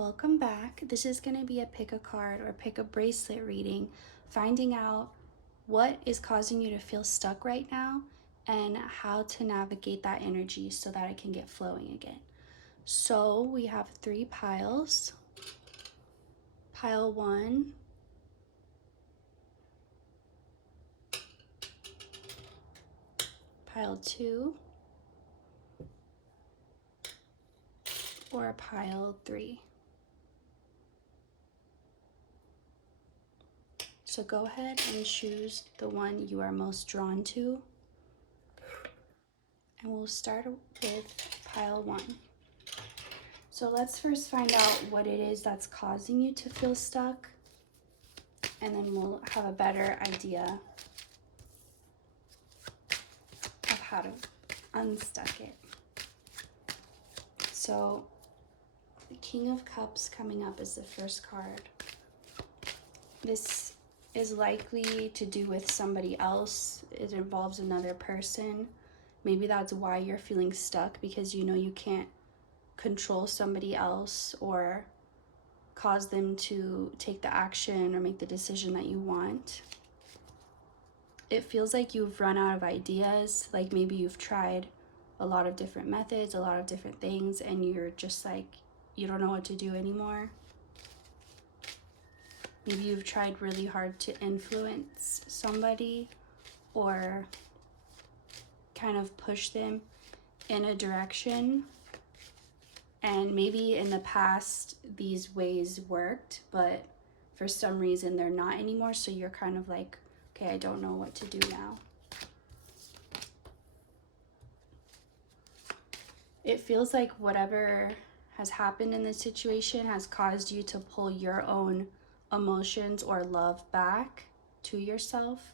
welcome back. This is going to be a pick a card or pick a bracelet reading, finding out what is causing you to feel stuck right now and how to navigate that energy so that it can get flowing again. So we have 3 piles. Pile 1, pile 2, or pile 3. So go ahead and choose the one you are most drawn to. And we'll start with pile 1. So let's first find out what it is that's causing you to feel stuck, and then we'll have a better idea of how to unstuck it. So the King of Cups coming up is the first card. This is likely to do with somebody else. It involves another person. Maybe that's why you're feeling stuck, because you know you can't control somebody else or cause them to take the action or make the decision that you want. It feels like you've run out of ideas, like maybe you've tried a lot of different methods, a lot of different things, and you're just like, you don't know what to do anymore. Maybe you've tried really hard to influence somebody or kind of push them in a direction. And maybe in the past these ways worked, but for some reason they're not anymore. So you're kind of like, okay, I don't know what to do now. It feels like whatever has happened in this situation has caused you to pull your own emotions or love back to yourself.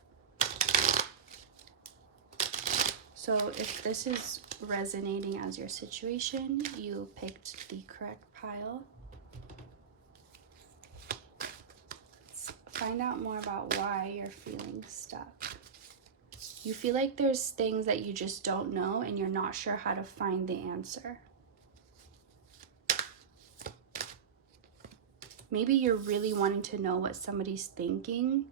So if this is resonating as your situation, you picked the correct pile. Let's find out more about why you're feeling stuck. You feel like there's things that you just don't know and you're not sure how to find the answer. Maybe you're really wanting to know what somebody's thinking.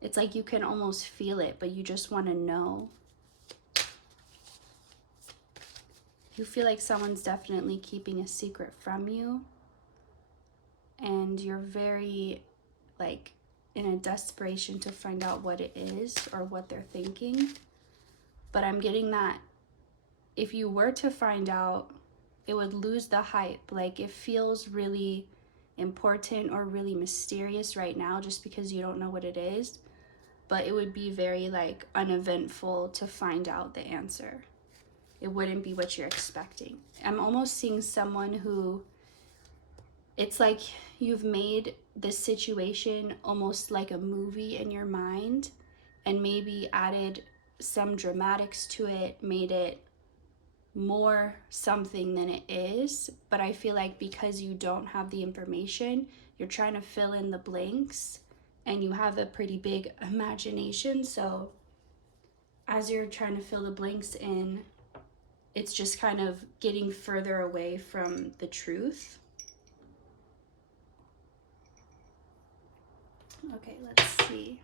It's like you can almost feel it, but you just want to know. You feel like someone's definitely keeping a secret from you, and you're very like in a desperation to find out what it is or what they're thinking. But I'm getting that if you were to find out, it would lose the hype. Like it feels really important or really mysterious right now just because you don't know what it is, but it would be very like uneventful to find out the answer. It wouldn't be what you're expecting. I'm almost seeing someone who, it's like you've made this situation almost like a movie in your mind and maybe added some dramatics to it, made it more something than it is. But I feel like because you don't have the information, you're trying to fill in the blanks and you have a pretty big imagination. So as you're trying to fill the blanks in, it's just kind of getting further away from the truth. Okay, let's see.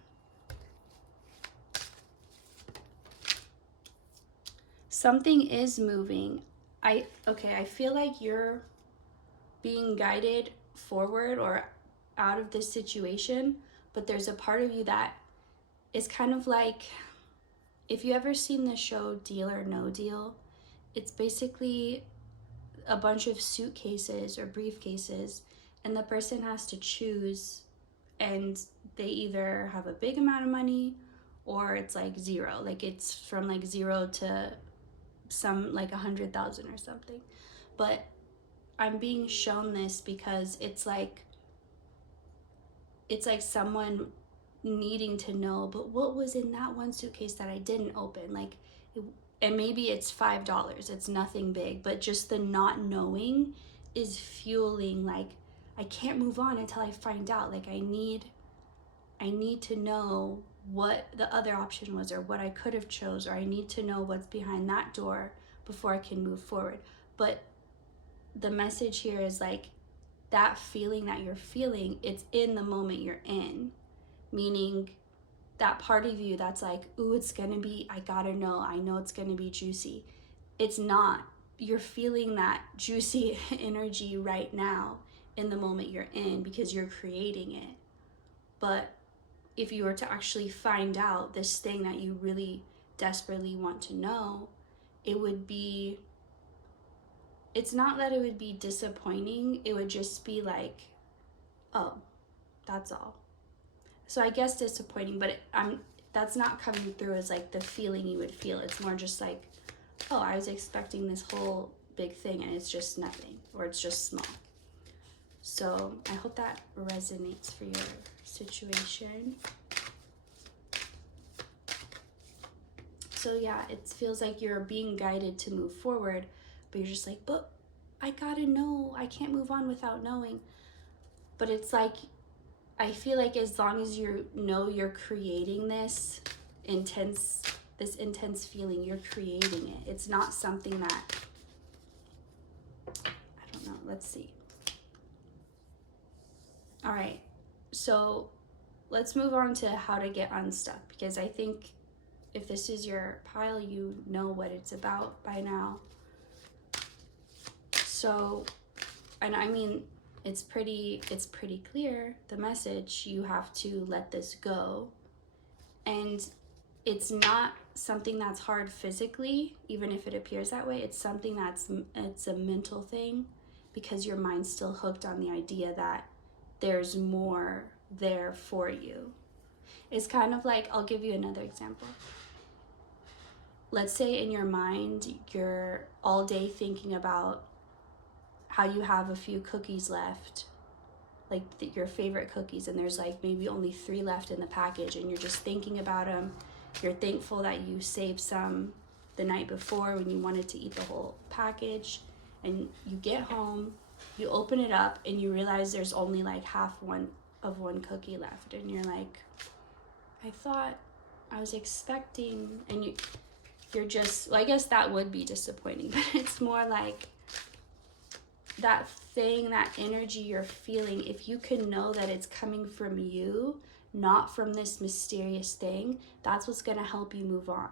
Something is moving. I feel like you're being guided forward or out of this situation, but there's a part of you that is kind of like, if you ever seen the show Deal or No Deal, it's basically a bunch of suitcases or briefcases, and the person has to choose, and they either have a big amount of money or it's like zero. Like it's from like 0 to some like 100,000 or something. But I'm being shown this because it's like someone needing to know, but what was in that one suitcase that I didn't open? Like and maybe it's $5, it's nothing big, but just the not knowing is fueling, like, I can't move on until I find out. Like I need to know what the other option was or what I could have chose, or I need to know what's behind that door before I can move forward. But the message here is like, that feeling that you're feeling, it's in the moment you're in. Meaning that part of you that's like, ooh, it's gonna be, I gotta know, I know it's gonna be juicy. It's not. You're feeling that juicy energy right now in the moment you're in because you're creating it. But if you were to actually find out this thing that you really desperately want to know, it would be, it's not that it would be disappointing, it would just be like, oh, that's all. So I guess disappointing, but that's not coming through as like the feeling you would feel. It's more just like, oh, I was expecting this whole big thing and it's just nothing, or it's just small. So I hope that resonates for your situation. So yeah, it feels like you're being guided to move forward, but you're just like, but I gotta know, I can't move on without knowing. But it's like, I feel like as long as you know you're creating this intense feeling, you're creating it. It's not something that, I don't know, let's see. All right, so let's move on to how to get unstuck, because I think if this is your pile, you know what it's about by now. So, and I mean, it's pretty clear, the message. You have to let this go. And it's not something that's hard physically, even if it appears that way. It's something it's a mental thing, because your mind's still hooked on the idea that there's more there for you. It's kind of like, I'll give you another example. Let's say in your mind, you're all day thinking about how you have a few cookies left, like your favorite cookies, and there's like maybe only 3 left in the package, and you're just thinking about them. You're thankful that you saved some the night before when you wanted to eat the whole package, and you get home, you open it up, and you realize there's only like half one cookie left, and you're like, I thought I was expecting, and you're just, well, I guess that would be disappointing, but it's more like that thing, that energy you're feeling, if you can know that it's coming from you, not from this mysterious thing, that's what's going to help you move on.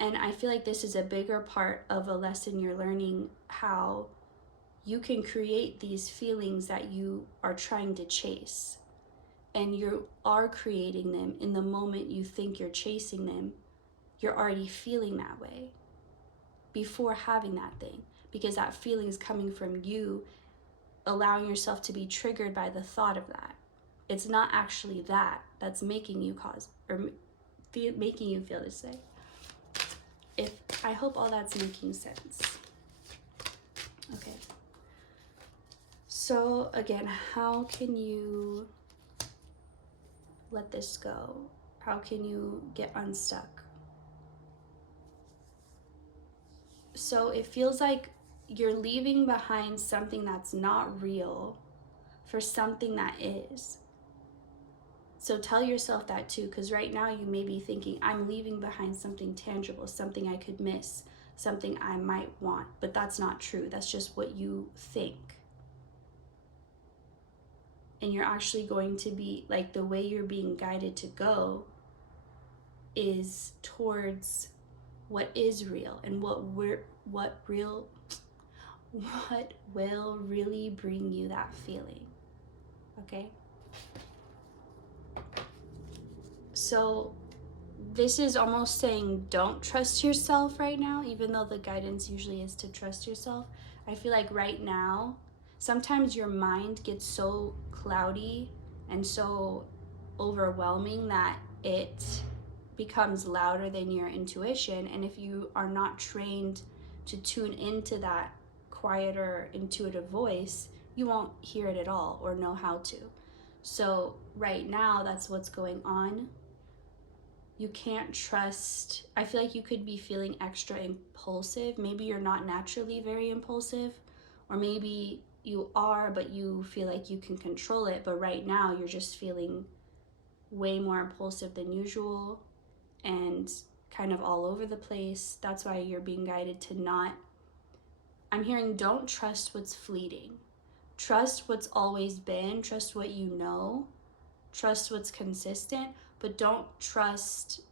And I feel like this is a bigger part of a lesson you're learning, how you can create these feelings that you are trying to chase. And you are creating them in the moment you think you're chasing them. You're already feeling that way before having that thing, because that feeling is coming from you allowing yourself to be triggered by the thought of that. It's not actually that's making you making you feel this way. I hope all that's making sense. Okay. So again, how can you let this go? How can you get unstuck? So it feels like you're leaving behind something that's not real for something that is. So tell yourself that too, because right now you may be thinking, I'm leaving behind something tangible, something I could miss, something I might want, but that's not true. That's just what you think. And you're actually going to be, like, the way you're being guided to go is towards what is real and what will really bring you that feeling. Okay? So this is almost saying don't trust yourself right now, even though the guidance usually is to trust yourself. I feel like right now, sometimes your mind gets so cloudy and so overwhelming that it becomes louder than your intuition. And if you are not trained to tune into that quieter, intuitive voice, you won't hear it at all or know how to. So right now, that's what's going on. You can't trust. I feel like you could be feeling extra impulsive. Maybe you're not naturally very impulsive, or maybe you are, but you feel like you can control it. But right now you're just feeling way more impulsive than usual and kind of all over the place. That's why you're being guided to not, I'm hearing, don't trust what's fleeting. trust what's always been, trust what you know, trust what's consistent, but don't trust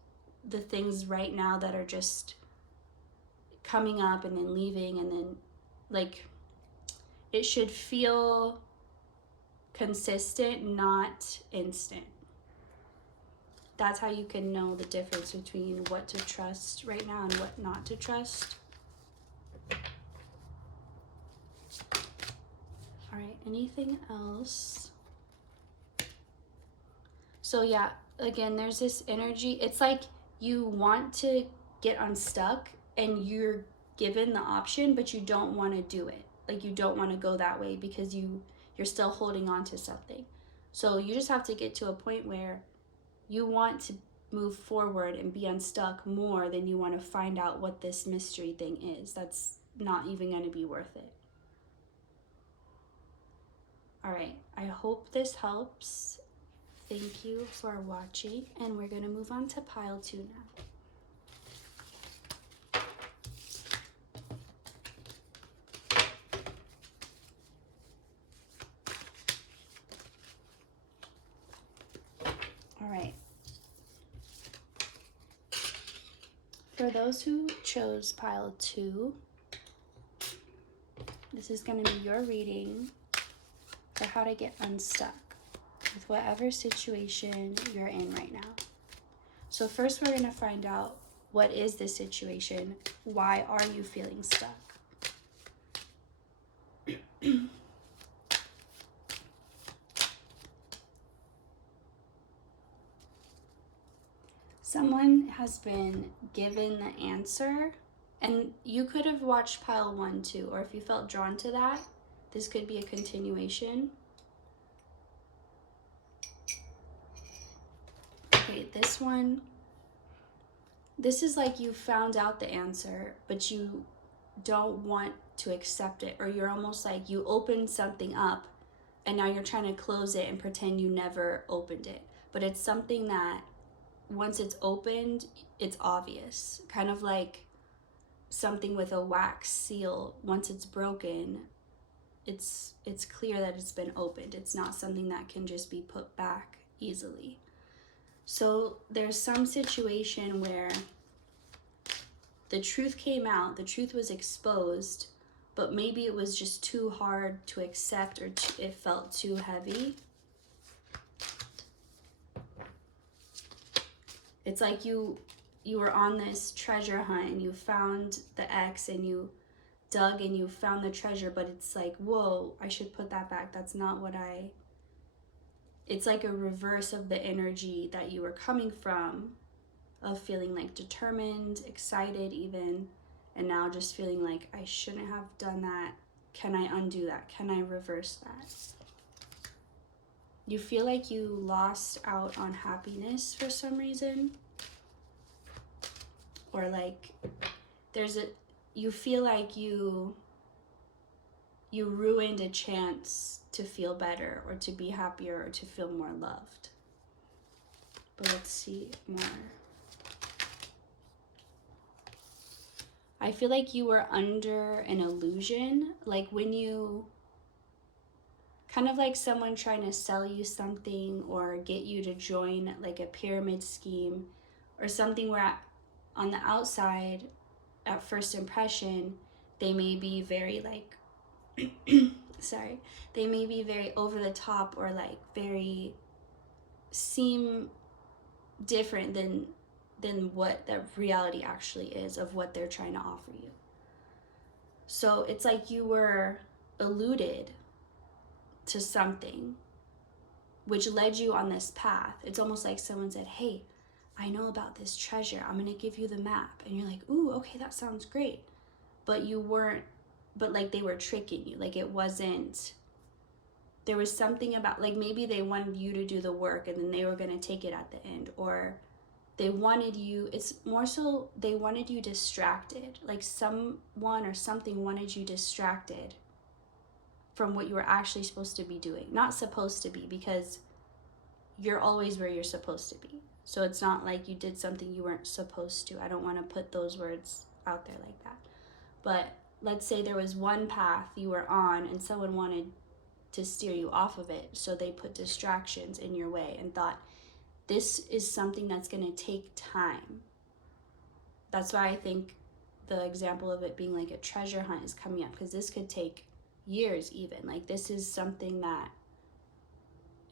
the things right now that are just coming up and then leaving, and then like it should feel consistent, not instant. That's how you can know the difference between what to trust right now and what not to trust. All right, anything else? So yeah, again, there's this energy. It's like you want to get unstuck and you're given the option, but you don't want to do it. Like you don't want to go that way because you're still holding on to something. So you just have to get to a point where you want to move forward and be unstuck more than you want to find out what this mystery thing is. That's not even going to be worth it. All right, I hope this helps. Thank you for watching, and we're going to move on to pile 2 now. All right. For those who chose pile 2, this is going to be your reading for how to get unstuck with whatever situation you're in right now. So first we're going to find out, what is this situation? Why are you feeling stuck? Someone has been given the answer, and you could have watched pile 1 too, or if you felt drawn to that, this could be a continuation. Okay, this one, this is like you found out the answer, but you don't want to accept it, or you're almost like you opened something up and now you're trying to close it and pretend you never opened it. But it's something that once it's opened, it's obvious. Kind of like something with a wax seal. Once it's broken, it's clear that it's been opened. It's not something that can just be put back easily. So there's some situation where the truth came out, the truth was exposed, but maybe it was just too hard to accept, or it felt too heavy. It's like you were on this treasure hunt and you found the X and you dug and you found the treasure, but it's like, whoa, I should put that back. That's not what it's like a reverse of the energy that you were coming from, of feeling like determined, excited even, and now just feeling like I shouldn't have done that. Can I undo that? Can I reverse that? You feel like you lost out on happiness for some reason, or like you feel like you ruined a chance to feel better or to be happier or to feel more loved. But let's see more. I feel like you were under an illusion, like when you, kind of like someone trying to sell you something or get you to join like a pyramid scheme or something where on the outside, at first impression, they may be very like, they may be very over the top or like very seem different than what the reality actually is of what they're trying to offer you. So it's like you were alluded to something which led you on this path. It's almost like someone said, hey, I know about this treasure. I'm going to give you the map. And you're like, ooh, okay, that sounds great. But like they were tricking you. Like it wasn't, there was something about, like maybe they wanted you to do the work and then they were going to take it at the end, or they wanted you, it's more so they wanted you distracted. Like someone or something wanted you distracted from what you were actually supposed to be doing. Not supposed to be, because you're always where you're supposed to be. So it's not like you did something you weren't supposed to. I don't want to put those words out there like that. But let's say there was one path you were on and someone wanted to steer you off of it. So they put distractions in your way and thought, this is something that's going to take time. That's why I think the example of it being like a treasure hunt is coming up, because this could take years even. Like, this is something that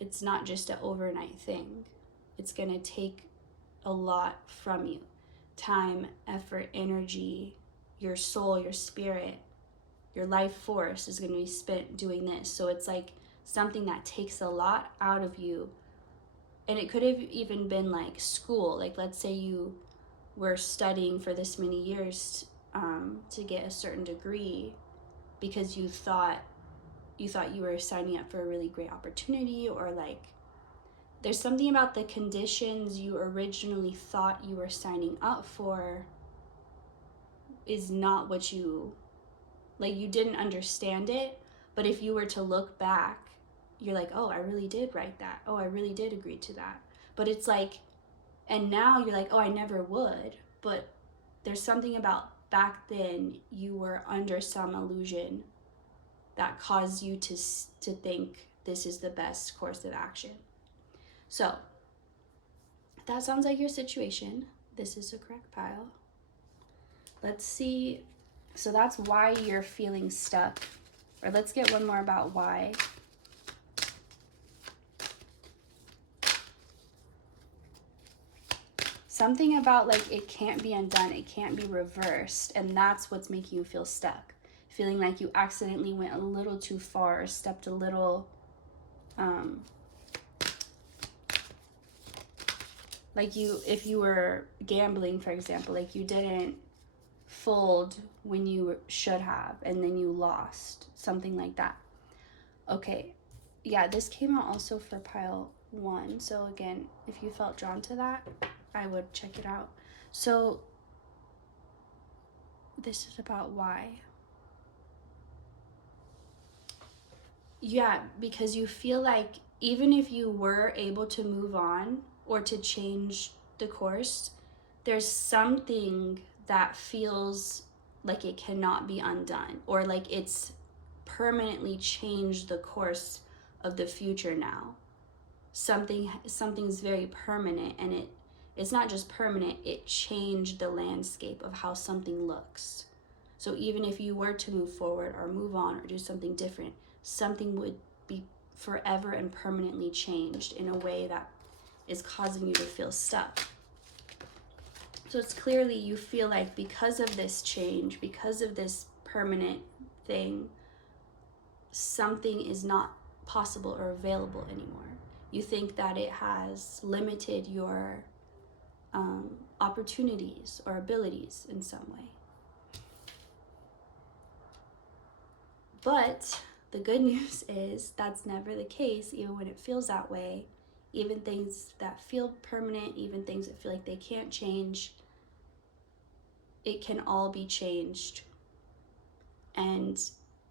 it's not just an overnight thing. It's going to take a lot from you. Time, effort, energy, your soul, your spirit, your life force is going to be spent doing this. So it's like something that takes a lot out of you. And it could have even been like school. Like, let's say you were studying for this many years to get a certain degree because you thought you were signing up for a really great opportunity, or like there's something about the conditions you originally thought you were signing up for is not what you, like, you didn't understand it. But if you were to look back, you're like, oh, I really did write that. Oh, I really did agree to that. But it's like, and now you're like, oh, I never would. But there's something about back then you were under some illusion that caused you to think this is the best course of action. So if that sounds like your situation, this is the correct pile. Let's see. So that's why you're feeling stuck. Or let's get one more about why. Something about like it can't be undone, it can't be reversed, and that's what's making you feel stuck. Feeling like you accidentally went a little too far or stepped a little, like if you were gambling, for example, like you didn't fold when you should have, and then you lost, something like that. Okay, yeah, this came out also for pile 1. So again, if you felt drawn to that, I would check it out. So this is about why. Yeah, because you feel like even if you were able to move on or to change the course, there's something that feels like it cannot be undone, or like it's permanently changed the course of the future now. Something's very permanent, and it's not just permanent, it changed the landscape of how something looks. So even if you were to move forward or move on or do something different, something would be forever and permanently changed in a way that is causing you to feel stuck. So it's clearly you feel like because of this change, because of this permanent thing, something is not possible or available anymore. You think that it has limited your opportunities or abilities in some way. But the good news is that's never the case, even when it feels that way. Even things that feel permanent, even things that feel like they can't change, it can all be changed. And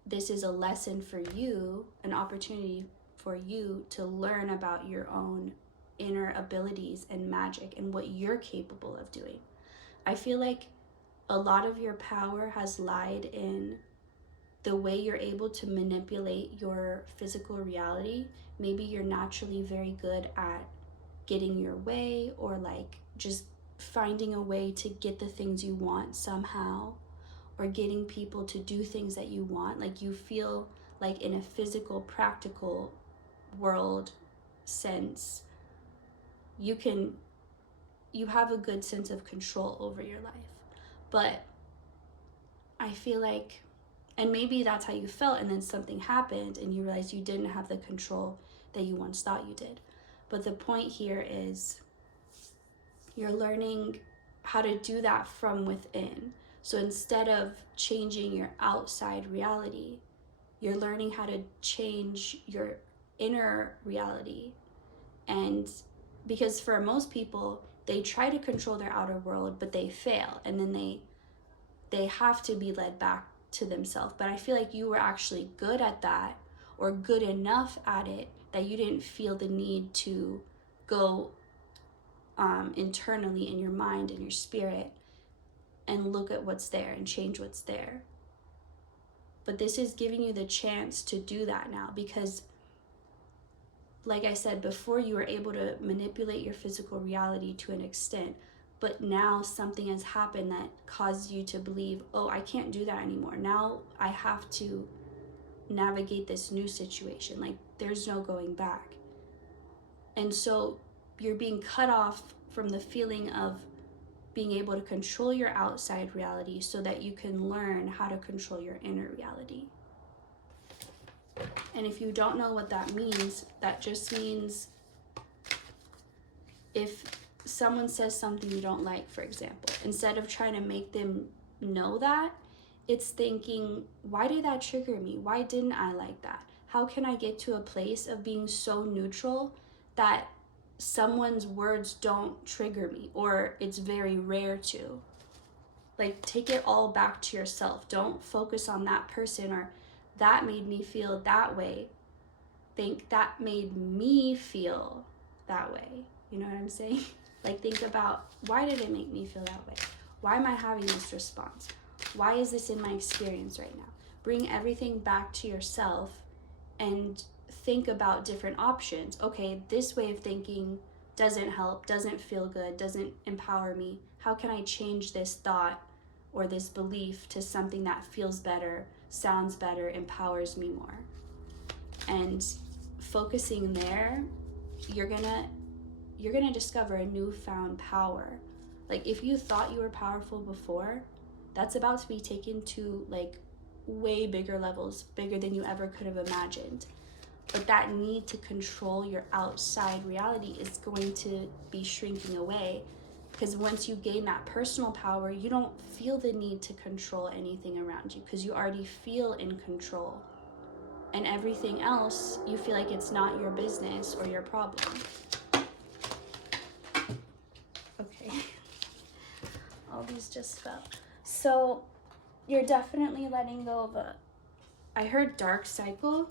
this is a lesson for you, an opportunity for you to learn about your own inner abilities and magic and what you're capable of doing. I feel like a lot of your power has lied in the way you're able to manipulate your physical reality. Maybe you're naturally very good at getting your way, or like just finding a way to get the things you want somehow, or getting people to do things that you want. Like you feel like in a physical, practical world sense, you have a good sense of control over your life. But I feel like, and maybe that's how you felt, and then something happened and you realized you didn't have the control that you once thought you did. But the point here is you're learning how to do that from within. So instead of changing your outside reality, you're learning how to change your inner reality. And because for most people, they try to control their outer world, but they fail, and then they have to be led back to themselves. But I feel like you were actually good at that, or good enough at it, that you didn't feel the need to go internally in your mind and your spirit and look at what's there and change what's there. But this is giving you the chance to do that now, because like I said before, you were able to manipulate your physical reality to an extent, but now something has happened that caused you to believe, oh, I can't do that anymore. Now I have to navigate this new situation. Like, there's no going back. And so you're being cut off from the feeling of being able to control your outside reality so that you can learn how to control your inner reality. And if you don't know what that means, that just means if someone says something you don't like, for example, instead of trying to make them know that, it's thinking, why did that trigger me? Why didn't I like that? How can I get to a place of being so neutral that someone's words don't trigger me, or it's very rare to? Like, take it all back to yourself. Don't focus on that person or that made me feel that way. Think that made me feel that way. You know what I'm saying? Like, think about, why did it make me feel that way? Why am I having this response? Why is this in my experience right now? Bring everything back to yourself and think about different options. Okay, this way of thinking doesn't help, doesn't feel good, doesn't empower me. How can I change this thought or this belief to something that feels better, sounds better, empowers me more? And focusing there, you're gonna discover a newfound power. Like, if you thought you were powerful before, that's about to be taken to like way bigger levels, bigger than you ever could have imagined. But that need to control your outside reality is going to be shrinking away, because once you gain that personal power, you don't feel the need to control anything around you, because you already feel in control. And everything else, you feel like it's not your business or your problem. Okay. All these just fell. So you're definitely letting go of I heard dark cycle,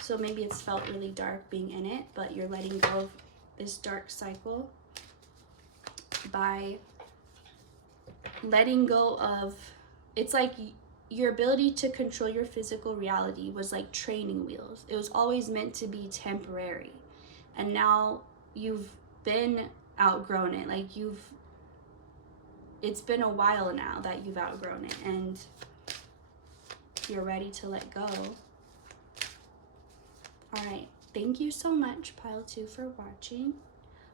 so maybe it's felt really dark being in it, but you're letting go of this dark cycle by letting go of, it's like your ability to control your physical reality was like training wheels. It was always meant to be temporary, and now you've been outgrown it. Like, it's been a while now that you've outgrown it, and you're ready to let go. All right, thank you so much, pile 2, for watching.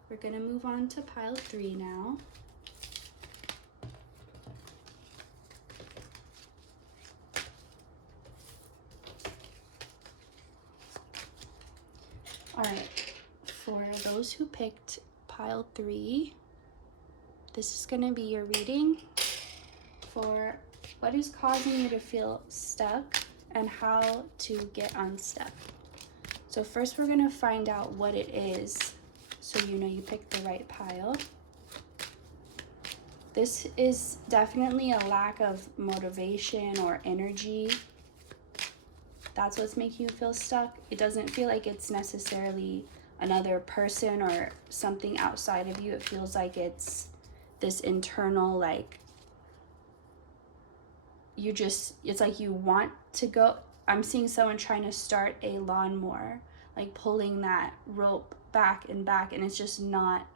We're gonna move on to pile 3 now. All right, for those who picked pile 3, this is going to be your reading for what is causing you to feel stuck and how to get unstuck. So first we're going to find out what it is, so you know you picked the right pile. This is definitely a lack of motivation or energy. That's what's making you feel stuck. It doesn't feel like it's necessarily another person or something outside of you. It feels like it's this internal, like, it's like you want to go. I'm seeing someone trying to start a lawnmower, like pulling that rope back and back, and it's just not,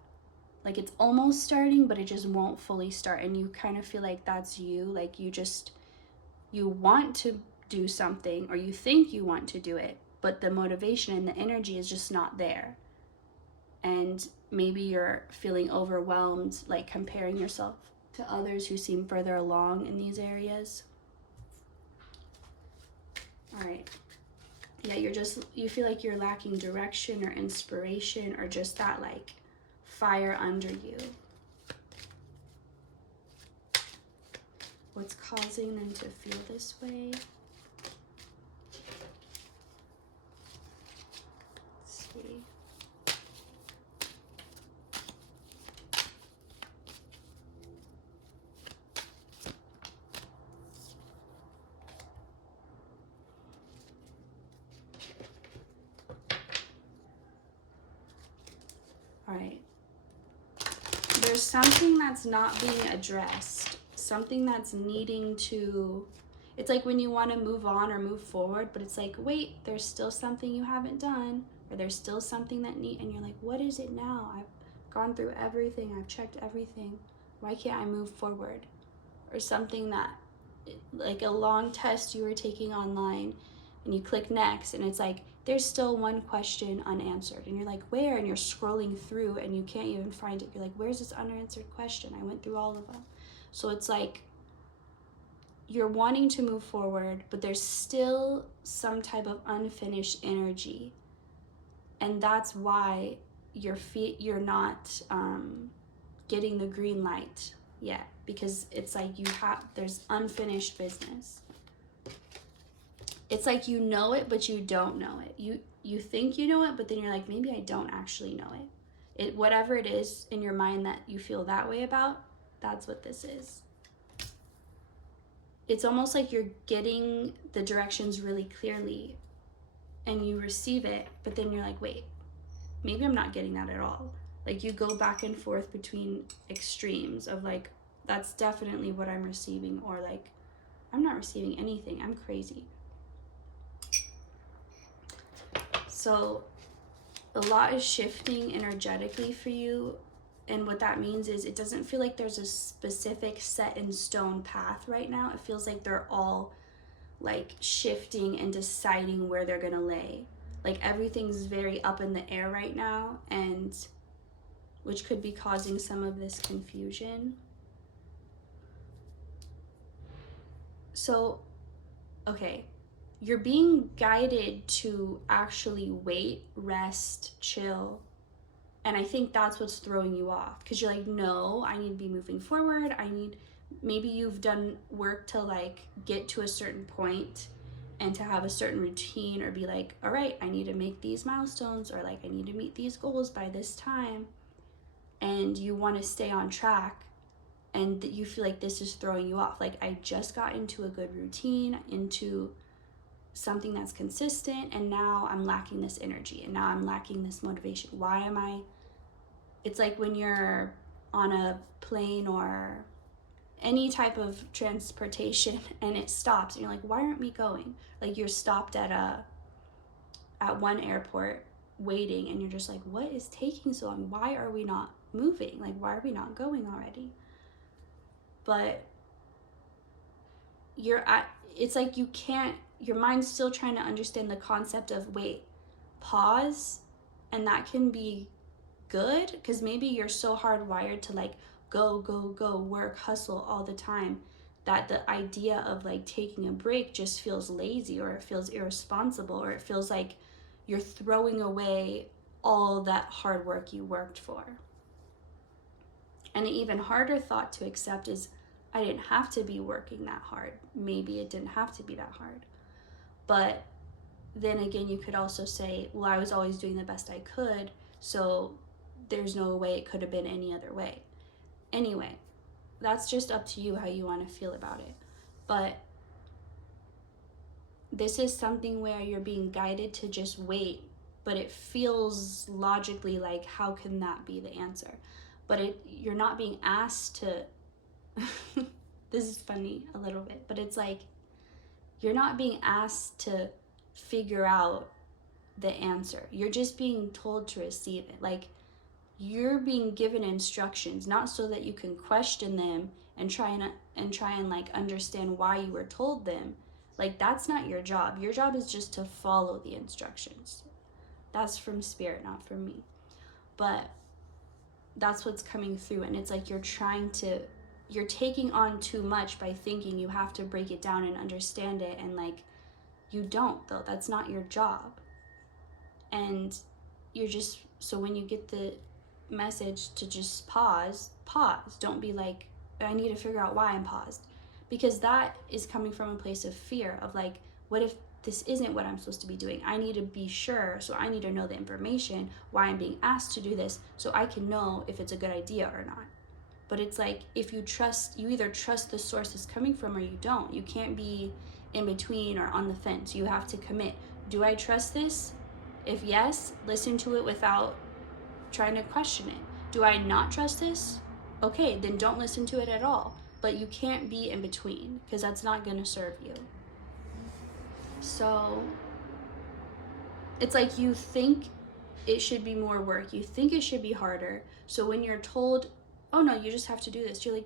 like, it's almost starting, but it just won't fully start. And you kind of feel like that's you. Like, you want to do something, or you think you want to do it, but the motivation and the energy is just not there. And maybe you're feeling overwhelmed, like comparing yourself to others who seem further along in these areas. All right. Yeah, you feel like you're lacking direction or inspiration, or just that like fire under you. What's causing them to feel this way? Let's see. All right. There's something that's not being addressed, something that's needing to, It's like when you want to move on or move forward, but it's like, wait, there's still something you haven't done, or there's still something that and you're like, what is it now? I've gone through everything, I've checked everything. Why can't I move forward? Or something that, like a long test you were taking online, and you click next, and it's like, there's still one question unanswered, and you're like, where? And you're scrolling through and you can't even find it. You're like, where's this unanswered question? I went through all of them. So it's like you're wanting to move forward, but there's still some type of unfinished energy, and that's why you're not getting the green light yet, because it's like there's unfinished business. It's like you know it, but you don't know it. You think you know it, but then you're like, maybe I don't actually know it. Whatever it is in your mind that you feel that way about, that's what this is. It's almost like you're getting the directions really clearly and you receive it, but then you're like, wait, maybe I'm not getting that at all. Like you go back and forth between extremes of like, that's definitely what I'm receiving, or like, I'm not receiving anything, I'm crazy. So a lot is shifting energetically for you, and what that means is it doesn't feel like there's a specific set in stone path right now. It feels like they're all like shifting and deciding where they're gonna lay. Like everything's very up in the air right now, and which could be causing some of this confusion. So, okay, you're being guided to actually wait, rest, chill. And I think that's what's throwing you off, because you're like, no, I need to be moving forward. Maybe you've done work to like get to a certain point and to have a certain routine, or be like, all right, I need to make these milestones, or like I need to meet these goals by this time. And you want to stay on track, and you feel like this is throwing you off. Like, I just got into a good routine, into something that's consistent, and now I'm lacking this energy, and now I'm lacking this motivation. Why am I? It's like when you're on a plane or any type of transportation and it stops, and you're like, why aren't we going? Like you're stopped at one airport waiting, and you're just like, what is taking so long? Why are we not moving? Like, why are we not going already? But it's like you can't, your mind's still trying to understand the concept of wait, pause, and that can be good, because maybe you're so hardwired to like go, work, hustle all the time, that the idea of like taking a break just feels lazy, or it feels irresponsible, or it feels like you're throwing away all that hard work you worked for. And an even harder thought to accept is, I didn't have to be working that hard. Maybe it didn't have to be that hard. But then again, you could also say, well, I was always doing the best I could, so there's no way it could have been any other way. Anyway, that's just up to you how you want to feel about it. But this is something where you're being guided to just wait, but it feels logically like, how can that be the answer? But you're not being asked to this is funny a little bit, but it's like you're not being asked to figure out the answer. You're just being told to receive it. Like, you're being given instructions, not so that you can question them and try and like understand why you were told them. Like, that's not your job. Your job is just to follow the instructions. That's from spirit, not from me. But that's what's coming through, and it's like you're taking on too much by thinking you have to break it down and understand it, and like, you don't, though. That's not your job. And so when you get the message to just pause. Don't be like, I need to figure out why I'm paused, because that is coming from a place of fear of like, what if this isn't what I'm supposed to be doing? I need to be sure, so I need to know the information, why I'm being asked to do this, so I can know if it's a good idea or not. But it's like, if you either trust the source is coming from, or you don't. You can't be in between or on the fence. You have to commit. Do I trust this? If yes, listen to it without trying to question it. Do I not trust this? Okay, then don't listen to it at all. but you can't be in between because that's not going to serve you. So it's like you think it should be more work. You think it should be harder. So when you're told, oh no, you just have to do this, you're like,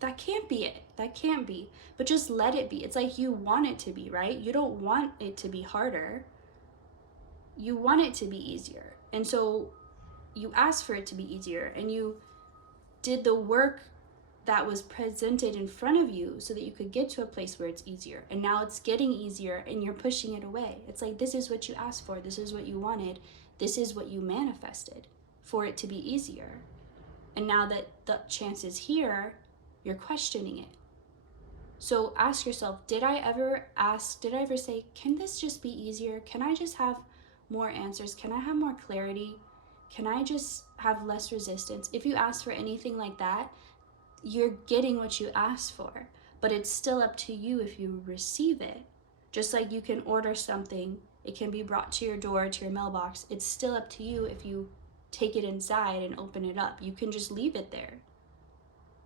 that can't be it. That can't be. But just let it be. It's like you want it to be, right? You don't want it to be harder. You want it to be easier. And so you ask for it to be easier, and you did the work that was presented in front of you so that you could get to a place where it's easier. And now it's getting easier and you're pushing it away. It's like, this is what you asked for. This is what you wanted. This is what you manifested for it to be easier. And now that the chance is here, you're questioning it. So ask yourself, did I ever say, can this just be easier? Can I just have more answers? Can I have more clarity? Can I just have less resistance? If you ask for anything like that, you're getting what you asked for, but it's still up to you if you receive it. Just like you can order something, it can be brought to your door, to your mailbox. It's still up to you if you take it inside and open it up. You can just leave it there,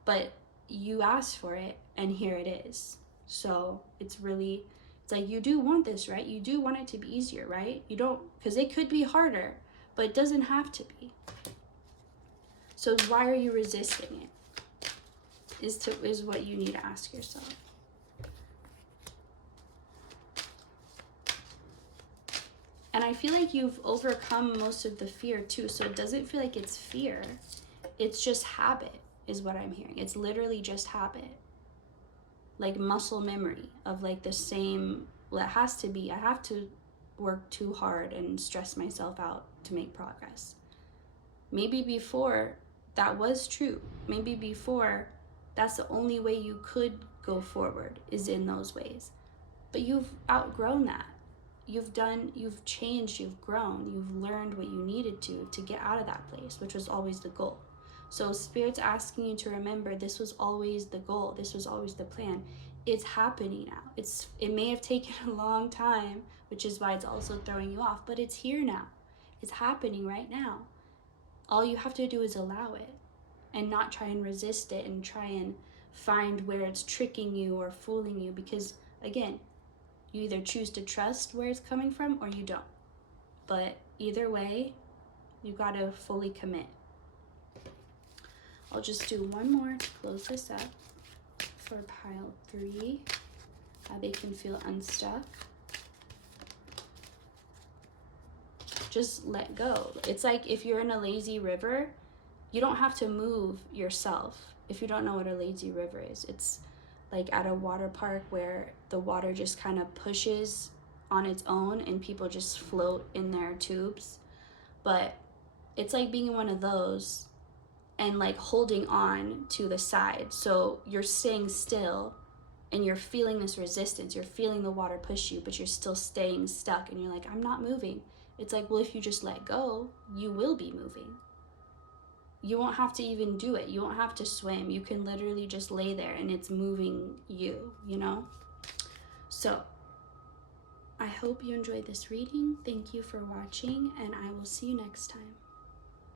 but you asked for it and here it is. So it's like, you do want this, right? You do want it to be easier, right? You don't, because it could be harder, but it doesn't have to be. So why are you resisting it? Is what you need to ask yourself. And I feel like you've overcome most of the fear too, so it doesn't feel like it's fear. It's just habit is what I'm hearing. It's literally just habit. Like muscle memory of like the same, well, it has to be, I have to work too hard and stress myself out to make progress. Maybe before that was true. Maybe before that's the only way you could go forward is in those ways. But you've outgrown that. You've changed, you've grown, you've learned what you needed to get out of that place, which was always the goal. So Spirit's asking you to remember this was always the goal. This was always the plan. It's happening now. It may have taken a long time, which is why it's also throwing you off, but it's here now. It's happening right now. All you have to do is allow it and not try and resist it and try and find where it's tricking you or fooling you, because again, you either choose to trust where it's coming from or you don't. But either way, you gotta fully commit. I'll just do one more to close this up for pile 3, how they can feel unstuck. Just let go. It's like if you're in a lazy river, you don't have to move yourself. If you don't know what a lazy river is, it's like at a water park where the water just kind of pushes on its own and people just float in their tubes. But it's like being in one of those and like holding on to the side. So you're staying still and you're feeling this resistance. You're feeling the water push you, but you're still staying stuck and you're like, I'm not moving. It's like, well, if you just let go, you will be moving. You won't have to even do it. You won't have to swim. You can literally just lay there and it's moving you, you know? So I hope you enjoyed this reading. Thank you for watching, and I will see you next time.